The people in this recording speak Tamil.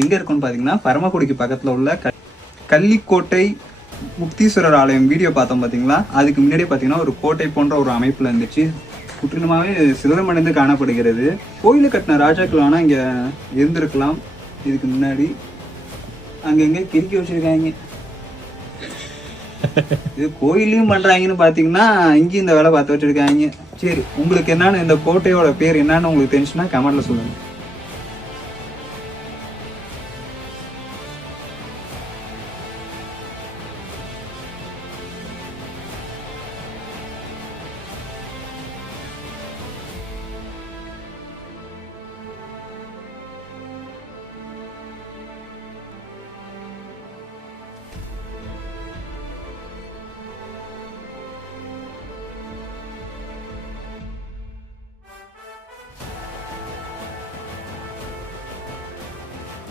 எங்க இருக்குன்னு பாத்தீங்கன்னா பரமக்குடிக்கு பக்கத்துல உள்ள கள்ளிக்கோட்டை முக்தீஸ்வரர் ஆலயம் வீடியோ பார்த்தோம் பாத்தீங்களா, அதுக்கு முன்னாடியே பாத்தீங்கன்னா ஒரு கோட்டை போன்ற ஒரு அமைப்புல இருந்துச்சு. குற்றினமாவே சிதறமடைந்து காணப்படுகிறது. கோயிலை கட்டின ராஜாக்கள் ஆனா இங்க இருந்திருக்கலாம். இதுக்கு முன்னாடி அங்கங்க கிறுக்கி வச்சிருக்காங்க. இது கோயிலையும் பண்றாங்கன்னு பாத்தீங்கன்னா இங்கேயும் இந்த வேலை பார்த்து வச்சிருக்காங்க. சரி, உங்களுக்கு என்னன்னு இந்த கோட்டையோட பேர் என்னன்னு உங்களுக்கு தெரிஞ்சுன்னா கமெண்ட்ல சொல்லுங்க.